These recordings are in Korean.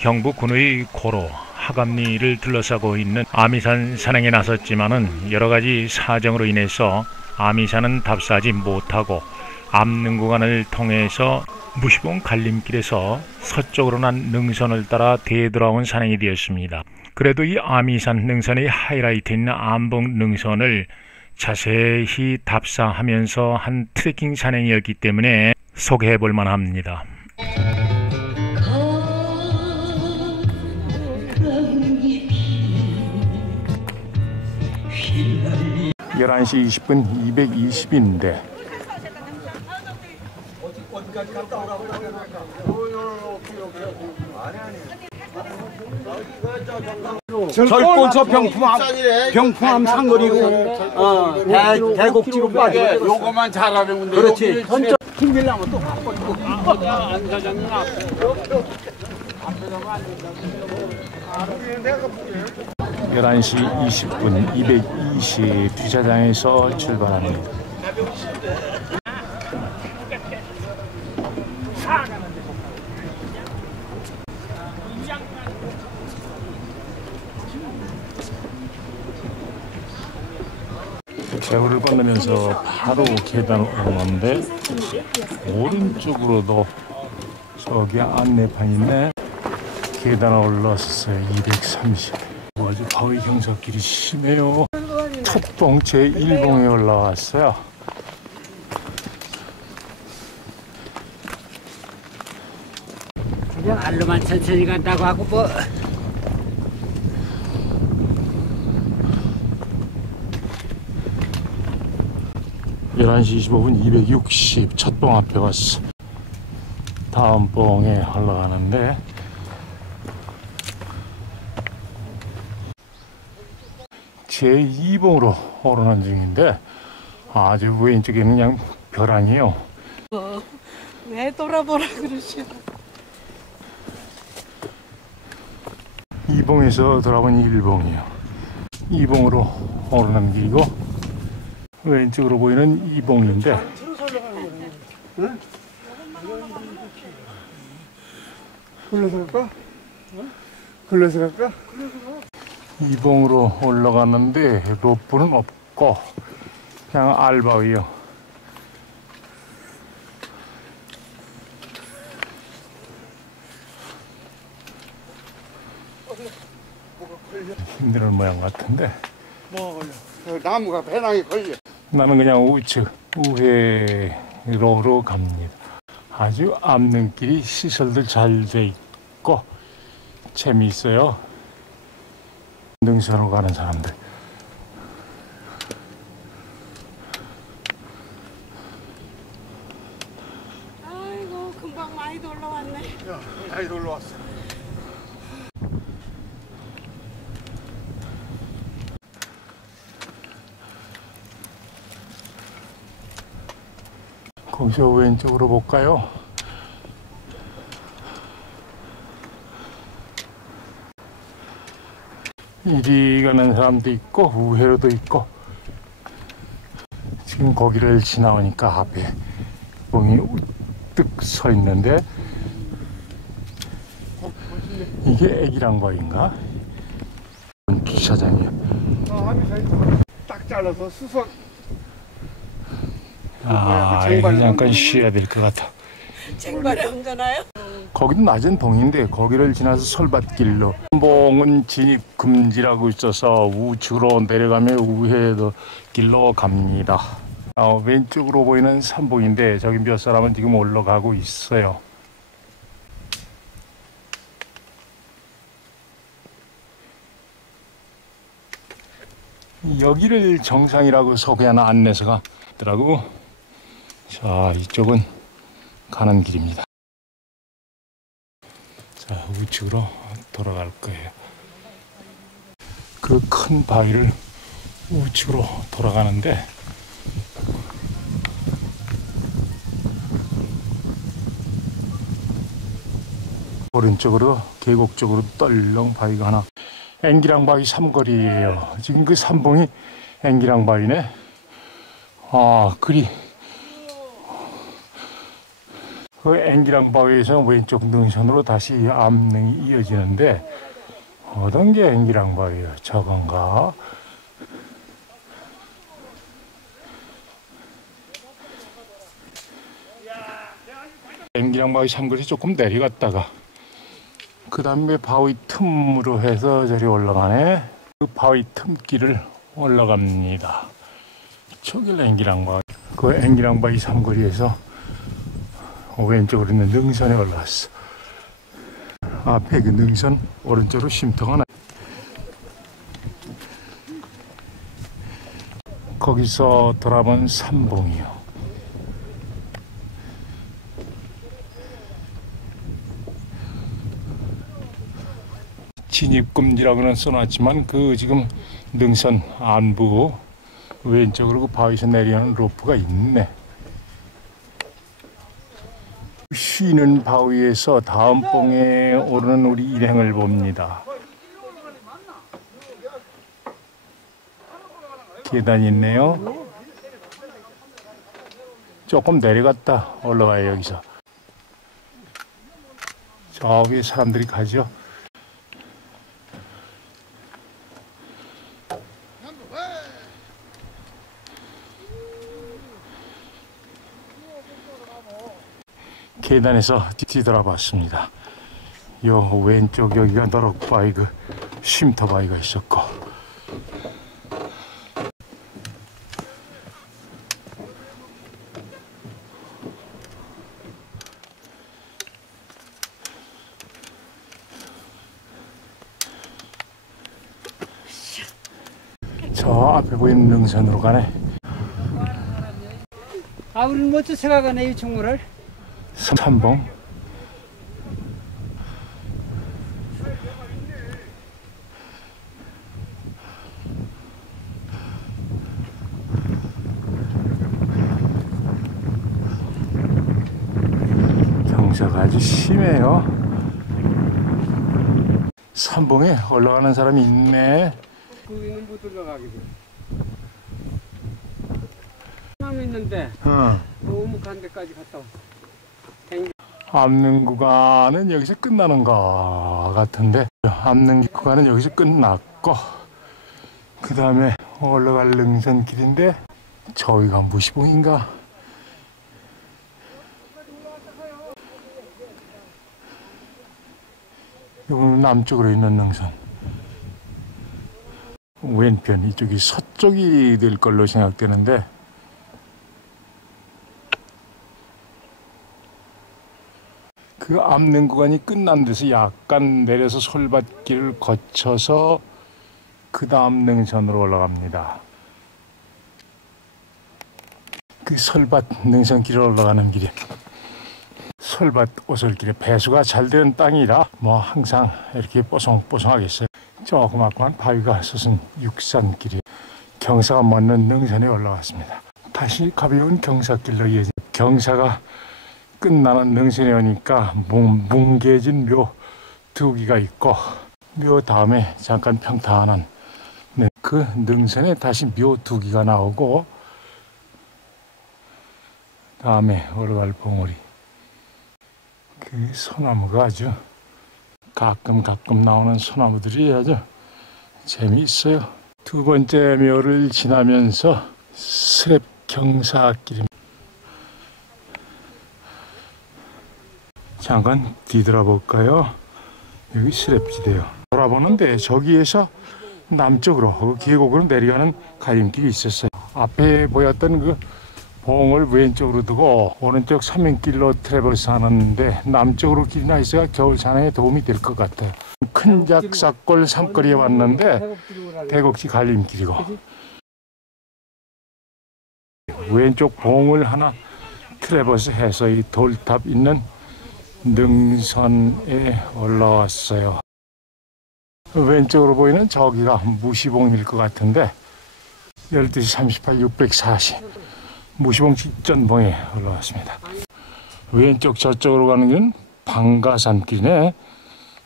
경북 군의 고로 하감리를 둘러싸고 있는 아미산 산행에 나섰지만은 여러 가지 사정으로 인해서 아미산은 답사하지 못하고 암릉 구간을 통해서 무시봉 갈림길에서 서쪽으로 난 능선을 따라 되돌아온 산행이 되었습니다. 그래도 이 아미산 능선의 하이라이트인 암봉 능선을 자세히 답사하면서 한 트레킹 산행이었기 때문에 소개해 볼 만합니다. 11시 20분 220인데 절권서 병풍암 병풍암 상거리고 어, 대, 대곡지로 빠져 요거만 잘하면 돼. 그렇지 현저 힘들려면 또 안 사장님 앞. 11시 20분 220 주차장에서 출발합니다. 세월을 건너면서 바로 계단을 오르는데 오른쪽으로도 저기 안내판 있네 계단을 올라왔어요 230 아주 바위 경사길이 심해요. 톱봉 제 1봉에 올라왔어요. 그냥 알로만 천천히 간다고 하고 뭐. 11시 25분 260첫봉 앞에 왔어. 다음 봉에 올라가는데 제2봉으로 오르는 중인데 아주 왼쪽에는 그냥 벼랑이요 왜 돌아보라 그러시오? 2봉에서 돌아본 1봉이요 2봉으로 오르는 길이고 왼쪽으로 보이는 2봉인데 흘러서 갈까? 흘러서 갈까? 2봉으로 올라갔는데 로프는 없고 그냥 알바위요 힘드는 모양 같은데 뭐가 걸려? 저 나무가 배낭에 걸려. 나는 그냥 우측 우회로로 갑니다. 아주 앞는 길이 시설들 잘돼 있고 재미있어요. 능선으로 가는 사람들. 아이고 금방 많이 올라왔네. 많이 놀러 왔어. 거기서 왼쪽으로 볼까요? 이리 가는 사람도 있고 우회로도 있고 지금 거기를 지나오니까 앞에 봉이 우뚝 서 있는데 이게 애기랑바인가? 주차장이야. 아, 사이 딱 잘라서 수석 아, 그 여기 잠깐 운동은- 쉬어야 될 것 같아. 쟁반에 얹어놔요? 거기는 낮은 봉인데 거기를 지나서 설밭길로 봉은 진입 금지라고 있어서 우측으로 내려가면 우회도 길로 갑니다. 어, 왼쪽으로 보이는 산봉인데 저기 몇 사람은 지금 올라가고 있어요. 여기를 정상이라고 소개하는 안내서가 있더라고. 자, 이쪽은 가는 길입니다. 자, 우측으로 돌아갈 거예요. 그 큰 바위를 우측으로 돌아가는데 오른쪽으로 계곡 쪽으로 떨렁 바위가 하나 앵기랑 바위 삼거리예요. 지금 그 삼봉이 앵기랑 바위네. 아, 그리 그 앵기랑 바위에서 왼쪽 능선으로 다시 암릉이 이어지는데 어떤 게 앵기랑 바위예요? 저건가? 앵기랑 바위 삼거리 조금 내려갔다가 그 다음에 바위 틈으로 해서 저리 올라가네. 그 바위 틈길을 올라갑니다. 저기 앵기랑 바위. 그 앵기랑 바위 삼거리에서 왼쪽으로 있는 능선에 올라왔어. 앞에 그 능선 오른쪽으로 쉼터가 나. 거기서 돌아본 삼봉이요. 진입금지라고는 써놨지만 그 지금 능선 안부 왼쪽으로 그 바위에서 내려오는 로프가 있네. 쉬는 바위에서 다음 봉에 오르는 우리 일행을 봅니다. 계단이 있네요. 조금 내려갔다 올라와요 여기서. 저 위에 사람들이 가죠. 계단에서 뒤돌아봤습니다. 요 왼쪽 여기가 너럭바위 그 쉼터바위가 있었고. 저 앞에 보이는 능선으로 가네. 아 우리는 뭐 쫓아가네 이 친구를 삼봉 경사가 아주 심해요. 삼봉에 올라가는 사람이 있네. 거기는 못 올라가게 돼 사람 있는데 어. 너무 간 데까지 갔다 와 암릉 구간은 여기서 끝나는 것 같은데 암릉 구간은 여기서 끝났고 그 다음에 올라갈 능선길인데 저기가 무시봉인가? 여기는 남쪽으로 있는 능선. 왼편 이쪽이 서쪽이 될 걸로 생각되는데 그 암릉 구간이 끝난 데서 약간 내려서 솔밭길을 거쳐서 그 다음 능선으로 올라갑니다. 그 솔밭 능선길을 올라가는 길이 솔밭 오솔길에 배수가 잘 되는 땅이라 뭐 항상 이렇게 뽀송뽀송하겠어요. 조그맣고한 바위가 솟은 육산길이 경사가 맞는 능선에 올라왔습니다. 다시 가벼운 경사길로 이어진 경사가 끝나는 능선에 오니까 뭉, 뭉개진 묘두 개가 있고 묘 다음에 잠깐 평탄한 네, 그 능선에 다시 묘두 개가 나오고 다음에 올라갈 봉우리 그 소나무가 아주 가끔 가끔 나오는 소나무들이 아주 재미있어요. 두 번째 묘를 지나면서 스랩 경사길입니다. 잠깐 뒤돌아볼까요? 여기 스랩지대요. 돌아보는데 저기에서 남쪽으로 그 계곡으로 내려가는 가림길이 있었어요. 앞에 보였던 그 봉을 왼쪽으로 두고 오른쪽 삼면길로 트래버스 하는데 남쪽으로 길이 나 있어야 겨울 산행에 도움이 될 것 같아요. 큰 작사골 산거리에 왔는데 대곡지 갈림길이고 왼쪽 봉을 하나 트래버스 해서 이 돌탑 있는 능선에 올라왔어요. 왼쪽으로 보이는 저기가 무시봉일 것 같은데 12시 38, 640 무시봉 직전봉에 올라왔습니다. 왼쪽 저쪽으로 가는 길은 방가산길이네.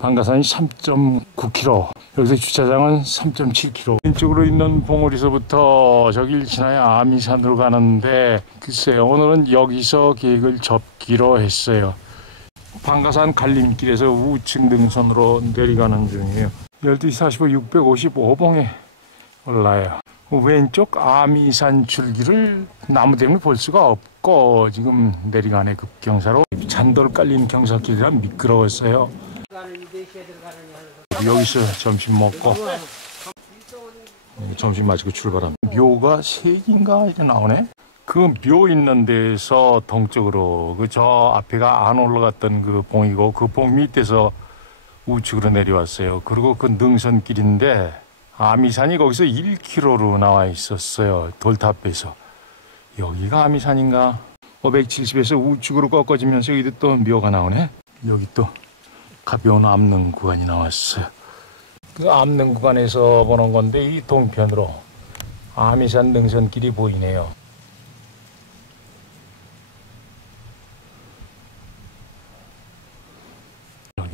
방가산이 3.9km, 여기서 주차장은 3.7km. 왼쪽으로 있는 봉우리서부터 저길 지나야 아미산으로 가는데 글쎄요 오늘은 여기서 계획을 접기로 했어요. 방가산 갈림길에서 우측 능선으로 내려가는 중이에요. 12시 45, 655봉에 올라요. 왼쪽 아미산 줄기를 나무 때문에 볼 수가 없고 지금 내리간의 급경사로 잔돌 깔린 경사길이라 미끄러웠어요. 여기서 점심 먹고 점심 마치고 출발합니다. 묘가 세 개인가 이제 나오네. 그 묘 있는 데서 동쪽으로 그 저 앞에가 안 올라갔던 그 봉이고 그 봉 밑에서 우측으로 내려왔어요. 그리고 그 능선길인데 아미산이 거기서 1km로 나와 있었어요. 돌탑에서. 여기가 아미산인가? 570에서 우측으로 꺾어지면서 여기 또 묘가 나오네. 여기 또 가벼운 암릉 구간이 나왔어요. 그 암릉 구간에서 보는 건데 이 동편으로 아미산 능선길이 보이네요.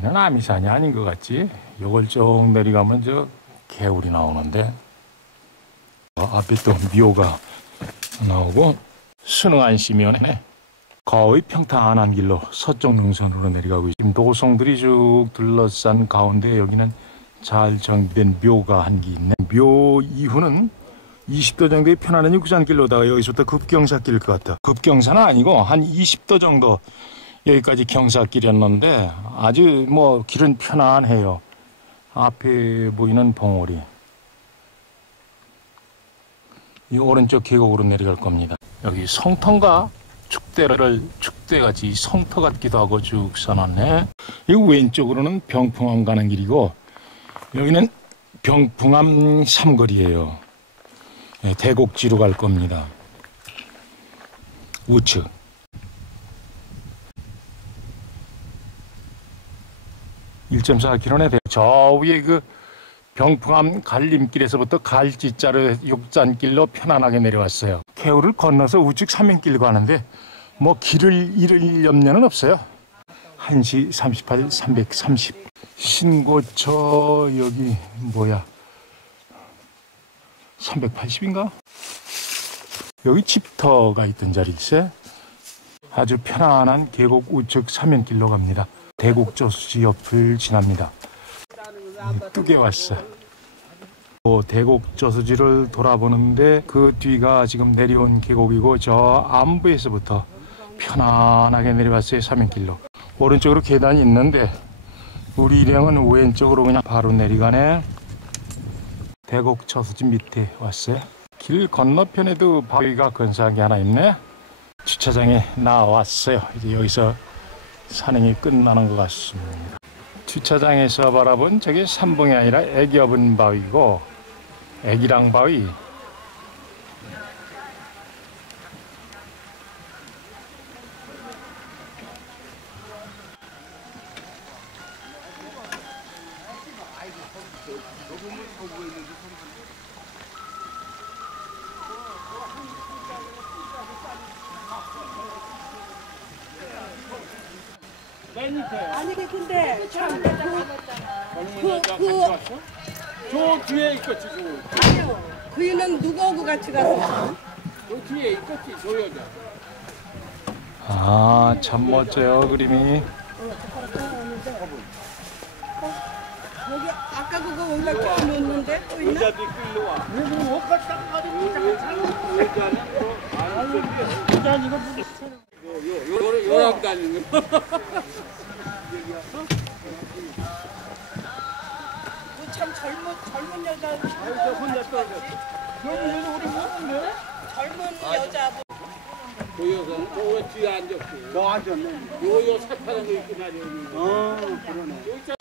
여기는 아미산이 아닌 것 같지? 요걸 쭉 내려가면 저 개울이 나오는데 어, 앞에 또 미호가 나오고 순응안 씨면에 거의 평탄한 길로 서쪽 능선으로 내려가고 있습니다. 도성들이 쭉 둘러싼 가운데 여기는 잘 정비된 묘가 한 개 있네. 묘 이후는 20도 정도의 편안한 육산길로다가 여기서부터 급경사 길일 것 같아. 급경사는 아니고 한 20도 정도 여기까지 경사길이었는데 아주 뭐 길은 편안해요. 앞에 보이는 봉오리. 이 오른쪽 계곡으로 내려갈 겁니다. 여기 성터인가? 축대를 축대같이 성터 같기도 하고 쭉 써놨네. 이 왼쪽으로는 병풍암 가는 길이고 여기는 병풍암 삼거리예요. 네, 대곡지로 갈 겁니다. 우측. (1.4 km네) 저 위에 그 병풍암 갈림길에서부터 갈지자로 육산길로 편안하게 내려왔어요. 개울을 건너서 우측 삼행길 가는데 뭐 길을 잃을 염려는 없어요. 1시 38, 330. 신고처 여기 뭐야? 380인가? 여기 집터가 있던 자리 일세. 아주 편안한 계곡 우측 삼행길로 갑니다. 대곡저수지 옆을 지납니다. 뜨게 왔어. 어, 대곡 저수지를 돌아보는데 그 뒤가 지금 내려온 계곡이고 저 안부에서부터 편안하게 내려왔어요 삼행길로 오른쪽으로 계단이 있는데 우리 일행은 왼쪽으로 그냥 바로 내려가네 대곡 저수지 밑에 왔어요 길 건너편에도 바위가 근사한 게 하나 있네 주차장에 나왔어요 이제 여기서 산행이 끝나는 것 같습니다. 주차장에서 바라본 저게 삼봉이 아니라 애기업은 바위고 애기랑 바위 아니 근데 참그그 그, 저 뒤에 있겠지, 그. 아니요 그이는 누구하고 같이 갔어? 저 뒤에 있겠지, 저 여자. 아참 멋져요 그림이 여기 아까 그거 원래 껴놓는데 또 있나? 여자도 있고, 일로 와. 여자는 이거 요, 요, 요랑 다니는 거. 참 젊은 젊은 여자 혼자 떨어져. 그럼 얘는 우리 먹는데? 젊은 여자 그 여자, 저 뒤에 앉았어. 너 앉았네. 요, 요 새파란 거 입고 거. 어, 그러네.